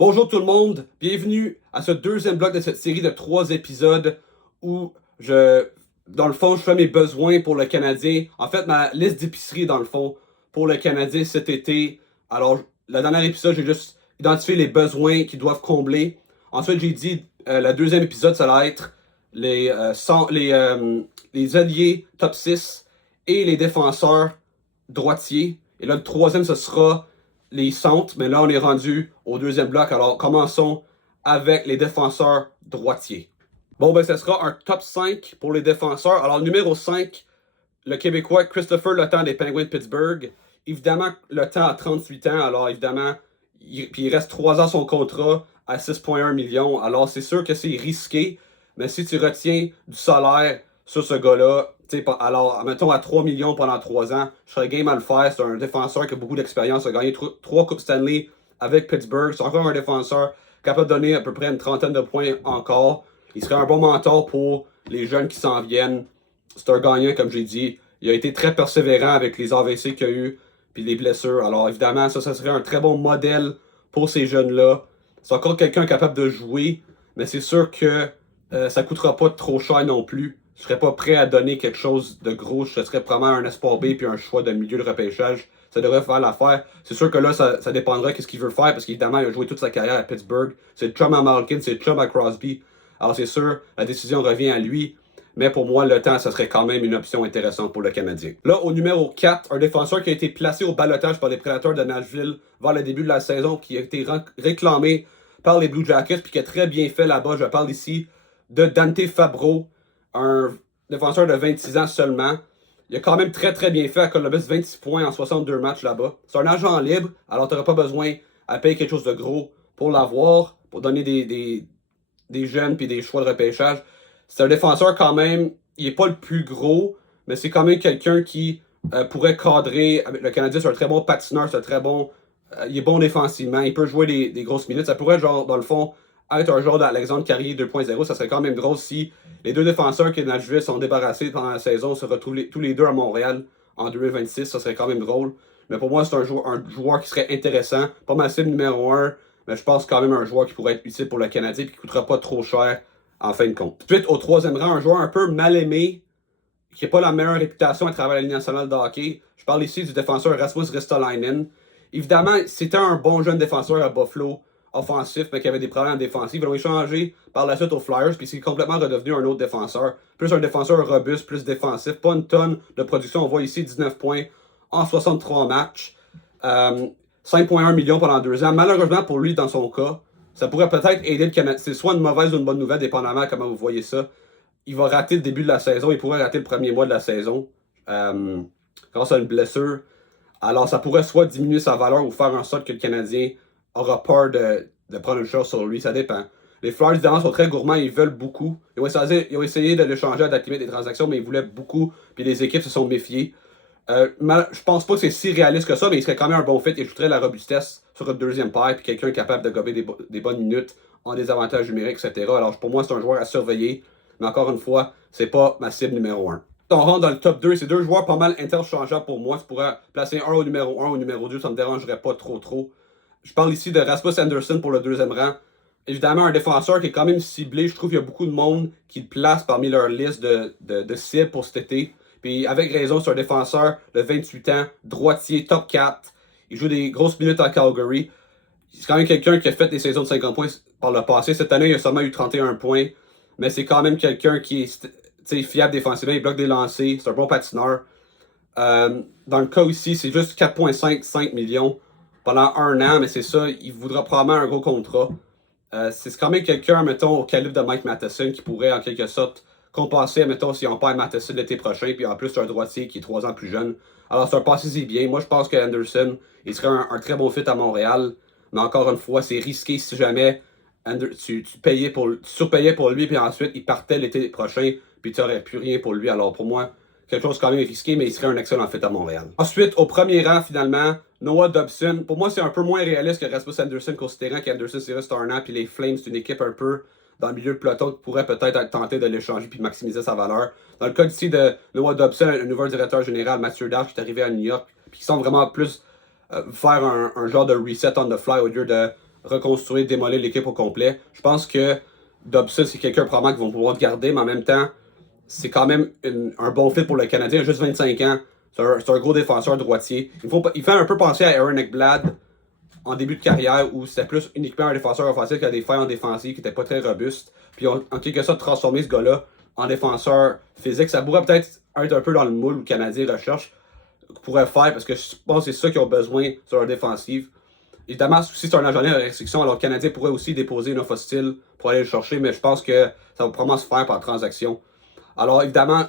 Bonjour tout le monde, bienvenue à ce deuxième bloc de cette série de 3 épisodes où dans le fond, je fais mes besoins pour le Canadien. En fait, ma liste d'épicerie, dans le fond, pour le Canadien cet été. Alors, le dernier épisode, j'ai juste identifié les besoins qu'ils doivent combler. Ensuite, j'ai dit, le deuxième épisode, ça va être les alliés top 6 et les défenseurs droitiers. Et là, le troisième, ce sera les centres, mais là, on est rendu au deuxième bloc. Alors, commençons avec les défenseurs droitiers. Bon, ben, ce sera un top 5 pour les défenseurs. Alors, numéro 5, le Québécois Christopher Le Temps des Penguins de Pittsburgh. Évidemment, Le Temps a 38 ans, alors évidemment, puis il reste 3 ans son contrat à 6,1 millions. Alors, c'est sûr que c'est risqué, mais si tu retiens du salaire sur ce gars-là, alors, mettons à 3 millions pendant 3 ans, je serais game à le faire. C'est un défenseur qui a beaucoup d'expérience, a gagné 3 Coupes Stanley avec Pittsburgh. C'est encore un défenseur capable de donner à peu près une trentaine de points encore. Il serait un bon mentor pour les jeunes qui s'en viennent. C'est un gagnant, comme j'ai dit. Il a été très persévérant avec les AVC qu'il a eu, puis les blessures. Alors évidemment, ça serait un très bon modèle pour ces jeunes-là. C'est encore quelqu'un capable de jouer, mais c'est sûr que ça coûtera pas trop cher non plus. Je serais pas prêt à donner quelque chose de gros. Je serais probablement un espoir B puis un choix de milieu de repêchage. Ça devrait faire l'affaire. C'est sûr que là, ça dépendra de ce qu'il veut faire, parce qu'évidemment, il a joué toute sa carrière à Pittsburgh. C'est le chum à Malkin, c'est le chum à Crosby. Alors c'est sûr, la décision revient à lui. Mais pour moi, Le Temps, ça serait quand même une option intéressante pour le Canadien. Là, au numéro 4, un défenseur qui a été placé au balotage par les Prédateurs de Nashville vers le début de la saison, qui a été réclamé par les Blue Jackets, puis qui a très bien fait là-bas. Je parle ici de Dante Fabro, un défenseur de 26 ans seulement. Il a quand même très très bien fait à Columbus, 26 points en 62 matchs là-bas. C'est un agent libre, alors tu n'auras pas besoin à payer quelque chose de gros pour l'avoir, pour donner des jeunes puis des choix de repêchage. C'est un défenseur quand même, il n'est pas le plus gros, mais c'est quand même quelqu'un qui pourrait cadrer avec le Canadien. C'est un très bon patineur, c'est un très bon. Il est bon défensivement, il peut jouer des grosses minutes. Ça pourrait, genre, dans le fond, être un genre d'Alexandre Carrier 2.0. Ça serait quand même drôle si les deux défenseurs qui Nashville sont débarrassés pendant la saison se retrouvent tous les deux à Montréal en 2026. Ça serait quand même drôle. Mais pour moi, c'est un joueur qui serait intéressant. Pas ma cible numéro 1, mais je pense quand même un joueur qui pourrait être utile pour le Canadien et qui ne coûtera pas trop cher en fin de compte. Ensuite, au troisième rang, un joueur un peu mal aimé, qui n'a pas la meilleure réputation à travers la Ligue nationale de hockey. Je parle ici du défenseur Rasmus Ristolainen. Évidemment, c'était un bon jeune défenseur à Buffalo, offensif, mais qui avait des problèmes défensifs. Ils l'ont échangé par la suite aux Flyers, puis c'est complètement redevenu un autre défenseur. Plus un défenseur robuste, plus défensif. Pas une tonne de production. On voit ici 19 points en 63 matchs. 5,1 millions pendant 2 ans. Malheureusement pour lui, dans son cas, ça pourrait peut-être aider le Canadien. C'est soit une mauvaise ou une bonne nouvelle, dépendamment de comment vous voyez ça. Il va rater le début de la saison. Il pourrait rater le premier mois de la saison grâce à une blessure. Alors, ça pourrait soit diminuer sa valeur ou faire en sorte que le Canadien aura peur de prendre une chose sur lui. Ça dépend. Les Flyers, évidemment, sont très gourmands. Ils veulent beaucoup. Ils ont essayé de le changer à la limite des transactions, mais ils voulaient beaucoup. Puis les équipes se sont méfiées. Je pense pas que c'est si réaliste que ça, mais il serait quand même un bon fit. Il ajouterait la robustesse sur une deuxième paire, puis quelqu'un capable de gober des bonnes minutes en désavantage numérique, etc. Alors pour moi, c'est un joueur à surveiller. Mais encore une fois, c'est pas ma cible numéro 1. On rentre dans le top 2. C'est deux joueurs pas mal interchangeables pour moi. Tu pourrais placer un au numéro 1, au numéro 2, ça me dérangerait pas trop. Je parle ici de Rasmus Andersson pour le deuxième rang. Évidemment, un défenseur qui est quand même ciblé. Je trouve qu'il y a beaucoup de monde qui le place parmi leur liste de cibles pour cet été. Puis avec raison, c'est un défenseur de 28 ans, droitier, top 4. Il joue des grosses minutes à Calgary. C'est quand même quelqu'un qui a fait des saisons de 50 points par le passé. Cette année, il a seulement eu 31 points. Mais c'est quand même quelqu'un qui est fiable défensivement. Il bloque des lancers. C'est un bon patineur. Dans le cas ici, c'est juste 4,5 millions pendant 1 an. Mais c'est ça, il voudra probablement un gros contrat. C'est quand même quelqu'un, mettons, au calibre de Mike Matheson qui pourrait en quelque sorte compenser, mettons, si on perd Matheson l'été prochain, puis en plus, c'est un droitier qui est 3 ans plus jeune. Alors, c'est un passé bien. Moi, je pense que Anderson, il serait un très bon fit à Montréal. Mais encore une fois, c'est risqué si jamais tu surpayais pour lui, puis ensuite, il partait l'été prochain, puis tu n'aurais plus rien pour lui. Alors, pour moi, quelque chose quand même risqué, mais il serait un excellent fit à Montréal. Ensuite, au premier rang, finalement, Noah Dobson. Pour moi, c'est un peu moins réaliste que Rasmus Anderson, considérant qu'Anderson, c'est juste un an, puis les Flames, c'est une équipe un peu dans le milieu de peloton qui pourrait peut-être être tenté de l'échanger puis maximiser sa valeur. Dans le cas ici de Noah Dobson, le nouveau directeur général, Mathieu Darche, qui est arrivé à New York, puis qui semble vraiment plus faire un genre de reset on the fly au lieu de reconstruire, démolir l'équipe au complet. Je pense que Dobson, c'est quelqu'un probablement qu'ils vont pouvoir garder, mais en même temps, c'est quand même un bon fit pour le Canadien. Il a juste 25 ans. C'est un gros défenseur droitier. Il fait un peu penser à Aaron Ekblad en début de carrière où c'était plus uniquement un défenseur offensif qui a des failles en défensive, qui n'était pas très robuste. Puis en quelque sorte transformer ce gars-là en défenseur physique. Ça pourrait peut-être être un peu dans le moule où le Canadien recherche, pourrait faire, parce que je pense que c'est ça qu'ils ont besoin sur leur défensive. Évidemment, si c'est un agent de restriction, alors le Canadien pourrait aussi déposer une offre hostile pour aller le chercher, mais je pense que ça va probablement se faire par transaction. Alors évidemment,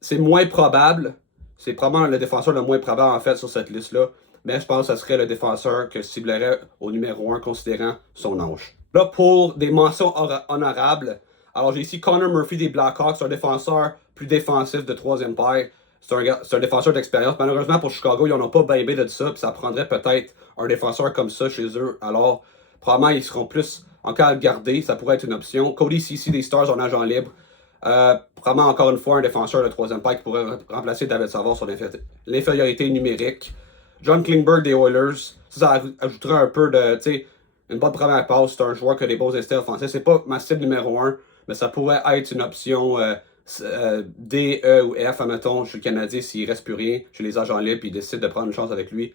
c'est moins probable. C'est probablement le défenseur le moins probable en fait sur cette liste-là. Mais je pense que ce serait le défenseur que je ciblerais au numéro 1 considérant son âge. Là, pour des mentions honorables, alors j'ai ici Connor Murphy des Blackhawks, un défenseur plus défensif de troisième paire. C'est un défenseur d'expérience. Malheureusement pour Chicago, ils n'en ont pas bien de ça, puis ça prendrait peut-être un défenseur comme ça chez eux. Alors, probablement, ils seront plus en cas de garder, ça pourrait être une option. Cody Ceci des Stars en agent libre. Probablement encore une fois un défenseur de troisième paire qui pourrait remplacer David Savard sur l'infériorité numérique. John Klingberg des Oilers, ça ajouterait un peu de, tu sais, une bonne première passe. C'est un joueur qui a des bons instincts offensifs. C'est pas ma cible numéro 1, mais ça pourrait être une option D, E ou F, admettons, chez le Canadien s'il reste plus rien, chez les agents libres, puis il décide de prendre une chance avec lui.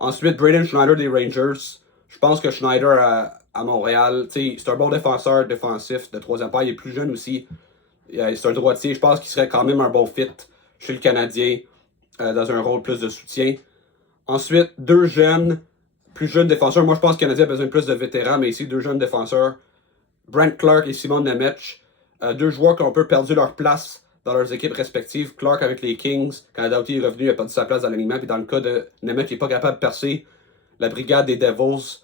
Ensuite, Braden Schneider des Rangers. Je pense que Schneider à Montréal, c'est un bon défenseur défensif de troisième paire. Il est plus jeune aussi. C'est un droitier. Je pense qu'il serait quand même un bon fit chez le Canadien dans un rôle plus de soutien. Ensuite, plus jeunes défenseurs. Moi, je pense que le Canadien a besoin de plus de vétérans, mais ici, deux jeunes défenseurs. Brent Clark et Simon Nemec. Deux joueurs qui ont un peu perdu leur place dans leurs équipes respectives. Clark avec les Kings, quand Doughty est revenu, il a perdu sa place dans l'alignement. Puis dans le cas de Nemec, il n'est pas capable de percer la brigade des Devils.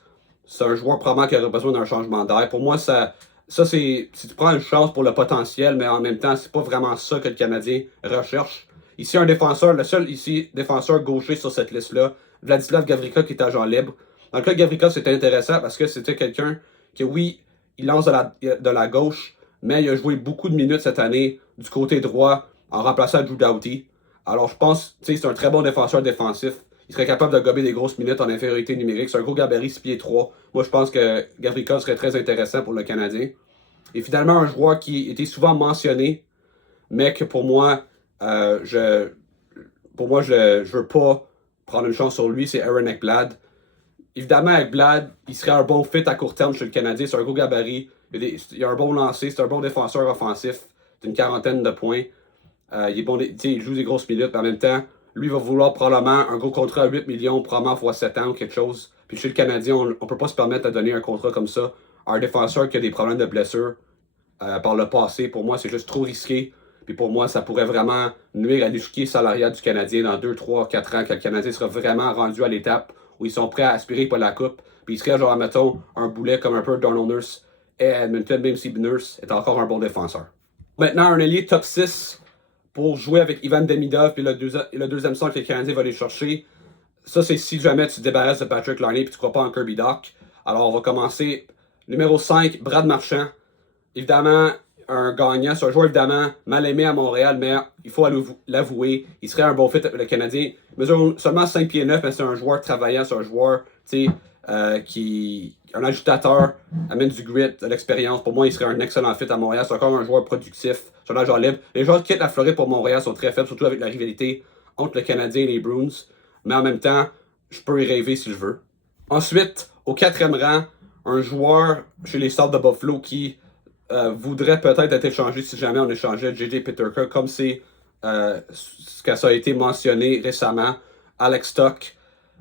C'est un joueur probablement qui aurait besoin d'un changement d'air. Pour moi, ça c'est. Si tu prends une chance pour le potentiel, mais en même temps, c'est pas vraiment ça que le Canadien recherche. Ici, un défenseur, le seul ici défenseur gaucher sur cette liste-là, Vladislav Gavrika qui est agent libre. Dans le cas de Gavrika, c'était intéressant parce que c'était quelqu'un qui, oui, il lance de la gauche, mais il a joué beaucoup de minutes cette année du côté droit en remplaçant Drew Doughty. Alors, je pense, tu sais, c'est un très bon défenseur défensif. Il serait capable de gober des grosses minutes en infériorité numérique. C'est un gros gabarit 6 pieds 3. Moi, je pense que Gavrika serait très intéressant pour le Canadien. Et finalement, un joueur qui était souvent mentionné, mais que pour moi, je veux pas prendre une chance sur lui, c'est Aaron Ekblad. Évidemment, Ekblad, il serait un bon fit à court terme chez le Canadien. C'est un gros gabarit. Il a un bon lancer. C'est un bon défenseur offensif d'une quarantaine de points. Il est bon, il joue des grosses minutes, mais en même temps, lui va vouloir probablement un gros contrat à 8 millions, probablement fois 7 ans ou quelque chose. Puis chez le Canadien, on ne peut pas se permettre de donner un contrat comme ça à un défenseur qui a des problèmes de blessure par le passé. Pour moi, c'est juste trop risqué. Puis pour moi, ça pourrait vraiment nuire à l'échiquier salarial du Canadien dans 2, 3, 4 ans, que le Canadien sera vraiment rendu à l'étape où ils sont prêts à aspirer pour la Coupe. Puis il serait genre, mettons, un boulet comme un peu Donald Nurse et Edmonton, même si Nurse est encore un bon défenseur. Maintenant, un ailier top 6 pour jouer avec Ivan Demidov et le deuxième centre que le Canadien va aller chercher. Ça, c'est si jamais tu te débarrasses de Patrick Laine et tu ne crois pas en Kirby Dach. Alors, on va commencer. Numéro 5, Brad Marchand. Évidemment, un gagnant. C'est un joueur, évidemment, mal aimé à Montréal, mais il faut l'avouer, il serait un bon fit avec le Canadien. Il mesure seulement 5 pieds 9, mais c'est un joueur travaillant, c'est un joueur, qui un agitateur, amène du grit, de l'expérience. Pour moi, il serait un excellent fit à Montréal. C'est encore un joueur productif, c'est un agent libre. Les joueurs qui quittent la Floride pour Montréal sont très faibles, surtout avec la rivalité entre le Canadien et les Bruins. Mais en même temps, je peux y rêver si je veux. Ensuite, au 4e rang, un joueur chez les Sabres de Buffalo qui voudrait peut-être être échangé si jamais on échangeait J.J. Peterka, comme c'est ce que ça a été mentionné récemment. Alex Stock.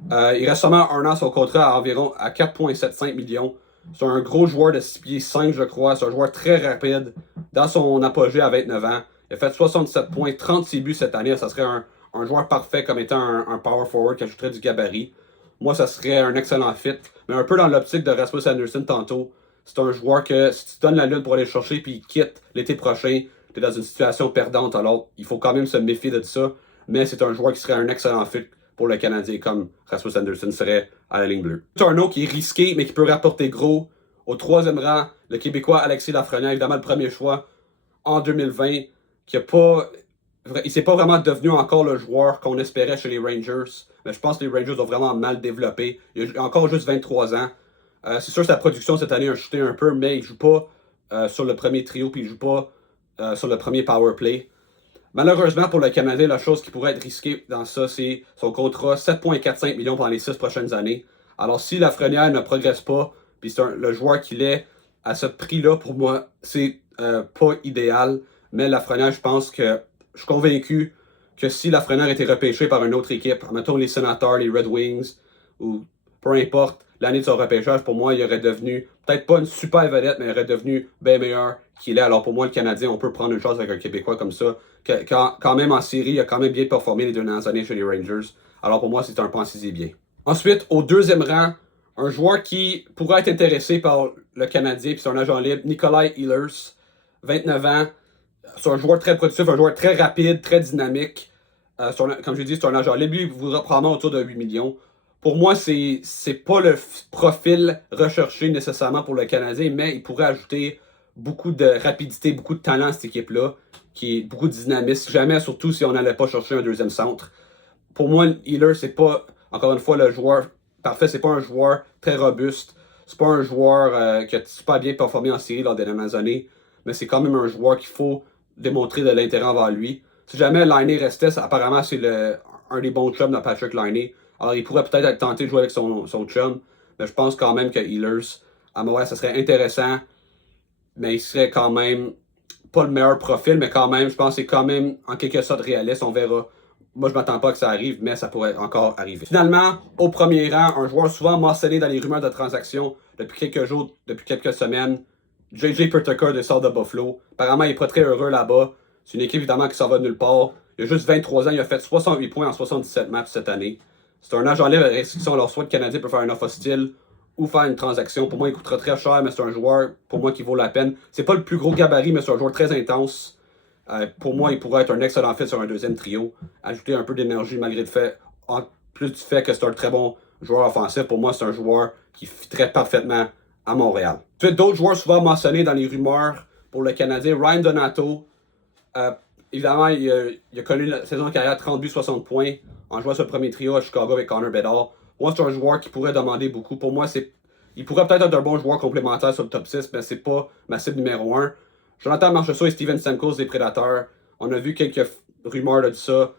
Il reste seulement un an son contrat à environ à 4,75 millions. C'est un gros joueur de 6 pieds 5, je crois. C'est un joueur très rapide. Dans son apogée à 29 ans, il a fait 67 points, 36 buts cette année. Ça serait un joueur parfait comme étant un power forward qui ajouterait du gabarit. Moi, ça serait un excellent fit. Mais un peu dans l'optique de Rasmus Anderson tantôt. C'est un joueur que si tu donnes la lune pour aller le chercher puis il quitte l'été prochain, tu es dans une situation perdante. Alors, il faut quand même se méfier de ça. Mais c'est un joueur qui serait un excellent fit pour le Canadien comme Rasmus Anderson serait à la ligne bleue. C'est un nom qui est risqué mais qui peut rapporter gros. Au 3e rang, le Québécois Alexis Lafrenière, évidemment le premier choix en 2020, qui a pas... Il s'est pas vraiment devenu encore le joueur qu'on espérait chez les Rangers. Mais je pense que les Rangers ont vraiment mal développé. Il a encore juste 23 ans. C'est sûr que sa production cette année a chuté un peu, mais il joue pas sur le premier trio, puis il joue pas sur le premier power play. Malheureusement pour le Canadien, la chose qui pourrait être risquée dans ça, c'est son contrat 7,45 millions pendant les 6 prochaines années. Alors si Lafrenière ne progresse pas, puis c'est le joueur qu'il est à ce prix-là, pour moi, c'est pas idéal. Mais Lafrenière, je suis convaincu que si Lafrenière était repêché par une autre équipe, mettons les Sénateurs, les Red Wings, ou peu importe, l'année de son repêchage, pour moi, il aurait devenu, peut-être pas une super vedette, mais il aurait devenu bien meilleur qu'il est. Alors pour moi, le Canadien, on peut prendre une chance avec un Québécois comme ça. Quand même en série, il a quand même bien performé les dernières années chez les Rangers. Alors pour moi, c'est un pensez bien. Ensuite, au deuxième rang, un joueur qui pourrait être intéressé par le Canadien, puis c'est un agent libre, Nikolai Ehlers, 29 ans. C'est un joueur très productif, un joueur très rapide, très dynamique. Comme je dit, c'est un agent libre. Lui, il voudra probablement autour de 8 millions. Pour moi, c'est pas le profil recherché nécessairement pour le Canadien, mais il pourrait ajouter beaucoup de rapidité, beaucoup de talent à cette équipe-là, qui est beaucoup de dynamisme. Jamais, surtout si on n'allait pas chercher un deuxième centre. Pour moi, Healer, c'est pas, encore une fois, le joueur parfait. C'est pas un joueur très robuste. C'est pas un joueur qui a super bien performé en série lors des dernières années. Mais c'est quand même un joueur qu'il faut démontrer de l'intérêt envers lui. Si jamais Laine restait, apparemment, c'est un des bons chums de Patrick Laine. Alors, il pourrait peut-être être tenté de jouer avec son chum. Mais je pense quand même que Healers, à moi, ça serait intéressant. Mais il serait quand même pas le meilleur profil, mais quand même, je pense que c'est quand même en quelque sorte réaliste. On verra. Moi, je m'attends pas que ça arrive, mais ça pourrait encore arriver. Finalement, au premier rang, un joueur souvent mentionné dans les rumeurs de transactions depuis quelques jours, depuis quelques semaines, JJ Peterka de Salt de Buffalo. Apparemment, il est pas très heureux là-bas. C'est une équipe évidemment qui s'en va de nulle part. Il a juste 23 ans, il a fait 68 points en 77 matchs cette année. C'est un agent libre à restriction, alors soit le Canadien peut faire un offre hostile ou faire une transaction. Pour moi, il coûtera très cher, mais c'est un joueur, pour moi, qui vaut la peine. C'est pas le plus gros gabarit, mais c'est un joueur très intense. Pour moi, il pourrait être un excellent fit sur un deuxième trio. Ajouter un peu d'énergie malgré le fait, en plus du fait que c'est un très bon joueur offensif. Pour moi, c'est un joueur qui fitterait parfaitement à Montréal. Ensuite, d'autres joueurs souvent mentionnés dans les rumeurs pour le Canadien. Ryan Donato, évidemment, il a connu la saison de carrière 30 buts, 60 points en jouant sur le premier trio à Chicago avec Connor Bedard. Moi, c'est un joueur qui pourrait demander beaucoup. Pour moi, il pourrait peut-être être un bon joueur complémentaire sur le top 6, mais c'est pas ma cible numéro 1. Jonathan Marchessault et Steven Stamkos des Prédateurs. On a vu quelques rumeurs de ça.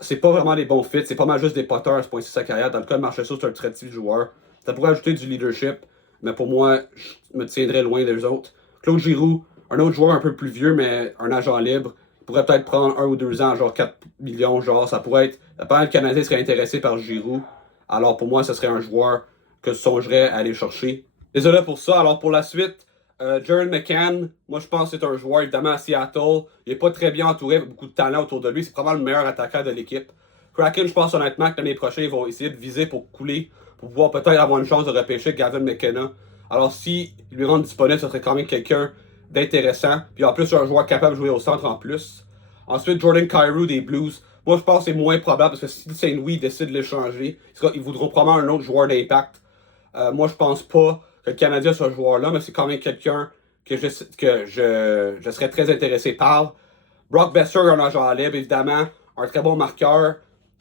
C'est pas vraiment des bons fits. C'est pas mal juste des poteurs à ce point-ci de sa carrière. Dans le cas de Marchessault, c'est un très petit joueur. Ça pourrait ajouter du leadership, mais pour moi, je me tiendrais loin des autres. Claude Giroux, un autre joueur un peu plus vieux, mais un agent libre. Il pourrait peut-être prendre 1 ou 2 ans, genre 4 millions, genre. Ça pourrait être. Apparemment, le Canadien serait intéressé par Giroux. Alors pour moi, ce serait un joueur que je songerais à aller chercher. Désolé pour ça. Alors pour la suite, Jared McCann, moi je pense que c'est un joueur évidemment à Seattle. Il n'est pas très bien entouré avec beaucoup de talent autour de lui. C'est probablement le meilleur attaquant de l'équipe. Kraken, je pense honnêtement que l'année prochaine, ils vont essayer de viser pour couler, pour pouvoir peut-être avoir une chance de repêcher Gavin McKenna. Alors si il lui rend disponible, ce serait quand même quelqu'un d'intéressant. Puis en plus, un joueur capable de jouer au centre en plus. Ensuite, Jordan Kyrou des Blues. Moi, je pense que c'est moins probable parce que si Saint-Louis décide de l'échanger, ils voudront probablement un autre joueur d'impact. Moi, je pense pas que le Canadien soit ce joueur-là, mais c'est quand même quelqu'un que je serais très intéressé par. Brock Besser, un agent libre, évidemment, un très bon marqueur.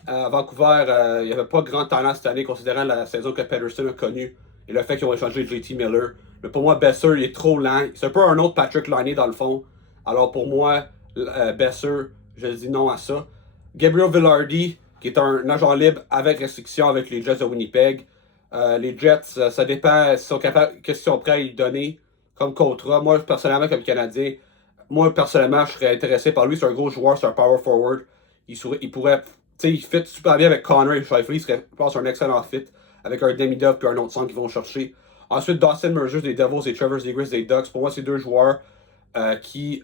À Vancouver, il n'y avait pas grand talent cette année, considérant la saison que Pettersson a connue et le fait qu'ils ont échangé JT Miller. Mais pour moi, Besser, il est trop lent. C'est un peu un autre Patrick Laine dans le fond. Alors pour moi, Besser, je dis non à ça. Gabriel Vilardi, qui est un agent libre avec restriction avec les Jets de Winnipeg. Les Jets, ça dépend s'ils sont capables, qu'est-ce qu'ils sont prêts à lui donner comme contrat. Moi, personnellement, comme Canadien, je serais intéressé par lui. C'est un gros joueur, c'est un power forward. Il pourrait, tu sais, il fit super bien avec Connor et Scheifele. Il serait, je pense, un excellent fit avec un Demidov puis un autre centre qu'ils vont chercher. Ensuite, Dawson Mergers des Devils et Trevor Zegras des Ducks. Pour moi, c'est deux joueurs qui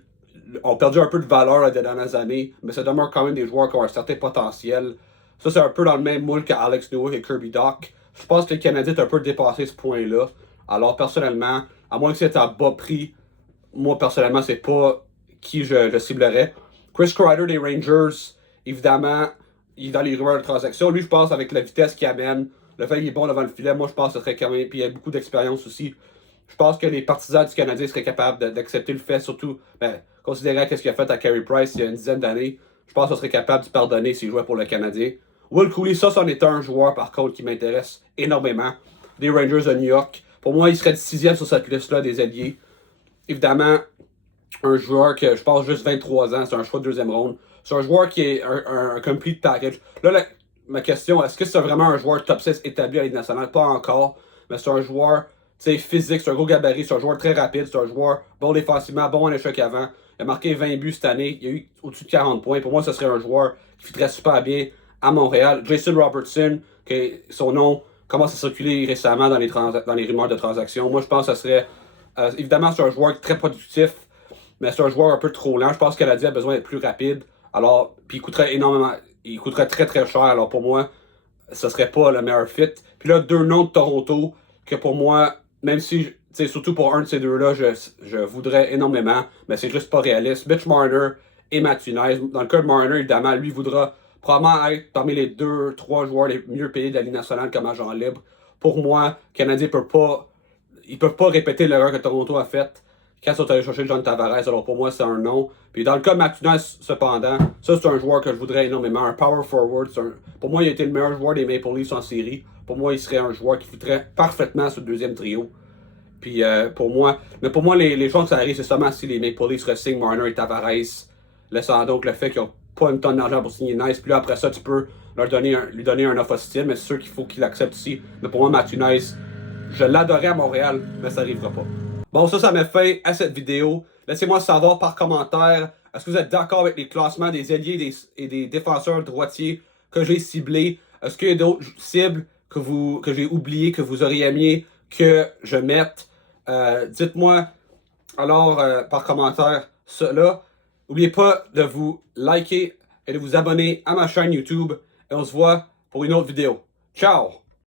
ont perdu un peu de valeur les dernières années, mais ça demeure quand même des joueurs qui ont un certain potentiel. Ça, c'est un peu dans le même moule qu'Alex Newhook et Kirby Dach. Je pense que le Canadien est un peu dépassé ce point-là. Alors, personnellement, à moins que c'est à bas prix, moi, personnellement, c'est pas qui je ciblerais. Chris Kreider des Rangers, évidemment, il est dans les rumeurs de transaction. Lui, je pense, avec la vitesse qu'il amène, le fait qu'il est bon devant le filet, moi, je pense que ce serait quand même. Puis il a beaucoup d'expérience aussi. Je pense que les partisans du Canadien seraient capables d'accepter le fait, surtout, considérant ce qu'il a fait à Carey Price il y a une dizaine d'années. Je pense qu'on serait capable de pardonner s'il jouait pour le Canadien. Will Cooley, ça c'en est un joueur, par contre, qui m'intéresse énormément. Des Rangers de New York. Pour moi, il serait le 6e sur cette liste-là des alliés. Évidemment, un joueur que je pense juste 23 ans, c'est un choix de deuxième ronde. C'est un joueur qui est un complete package. Là, ma question, est-ce que c'est vraiment un joueur top 6 établi à la Ligue nationale? Pas encore, mais c'est un joueur physique, c'est un gros gabarit, c'est un joueur très rapide, c'est un joueur bon défensivement, bon en échec avant. Il a marqué 20 buts cette année, il a eu au-dessus de 40 points. Pour moi, ce serait un joueur qui fitterait super bien à Montréal. Jason Robertson, que son nom commence à circuler récemment dans les rumeurs de transactions. Moi, je pense que ce serait... évidemment, c'est un joueur très productif, mais c'est un joueur un peu trop lent. Je pense que le Canadien a besoin d'être plus rapide. Alors, puis il coûterait énormément... Il coûterait très très cher. Alors pour moi, ce serait pas le meilleur fit. Puis là, deux noms de Toronto que pour moi, même si, surtout pour un de ces deux-là, je voudrais énormément, mais c'est juste pas réaliste. Mitch Marner et Matt Nice. Dans le cas de Marner, évidemment, lui voudra probablement être parmi les 2-3 joueurs les mieux payés de la Ligue nationale comme agent libre. Pour moi, le Canadien ils peuvent pas répéter l'erreur que Toronto a faite quand ils sont allés chercher John Tavares. Alors pour moi, c'est un non. Puis dans le cas de Martinez, cependant, ça c'est un joueur que je voudrais énormément. Un power forward. Pour moi, il a été le meilleur joueur des Maple Leafs en série. Pour moi, il serait un joueur qui fitterait parfaitement sur le deuxième trio. Puis pour moi, les chances que ça arrive, c'est seulement si les Maple Leafs re-signent Marner et Tavares, laissant donc le fait qu'ils n'ont pas une tonne d'argent pour signer Nice. Puis là, après ça, tu peux lui donner un offre hostile, mais c'est sûr qu'il faut qu'il accepte aussi. Mais pour moi, Martinez, je l'adorais à Montréal, mais ça n'arrivera pas. Bon, ça met fin à cette vidéo. Laissez-moi savoir par commentaire, est-ce que vous êtes d'accord avec les classements des alliés et des défenseurs droitiers que j'ai ciblés? Est-ce qu'il y a d'autres cibles que j'ai oubliées, que vous auriez aimé que je mette? Dites-moi alors par commentaire cela. N'oubliez pas de vous liker et de vous abonner à ma chaîne YouTube. Et on se voit pour une autre vidéo. Ciao!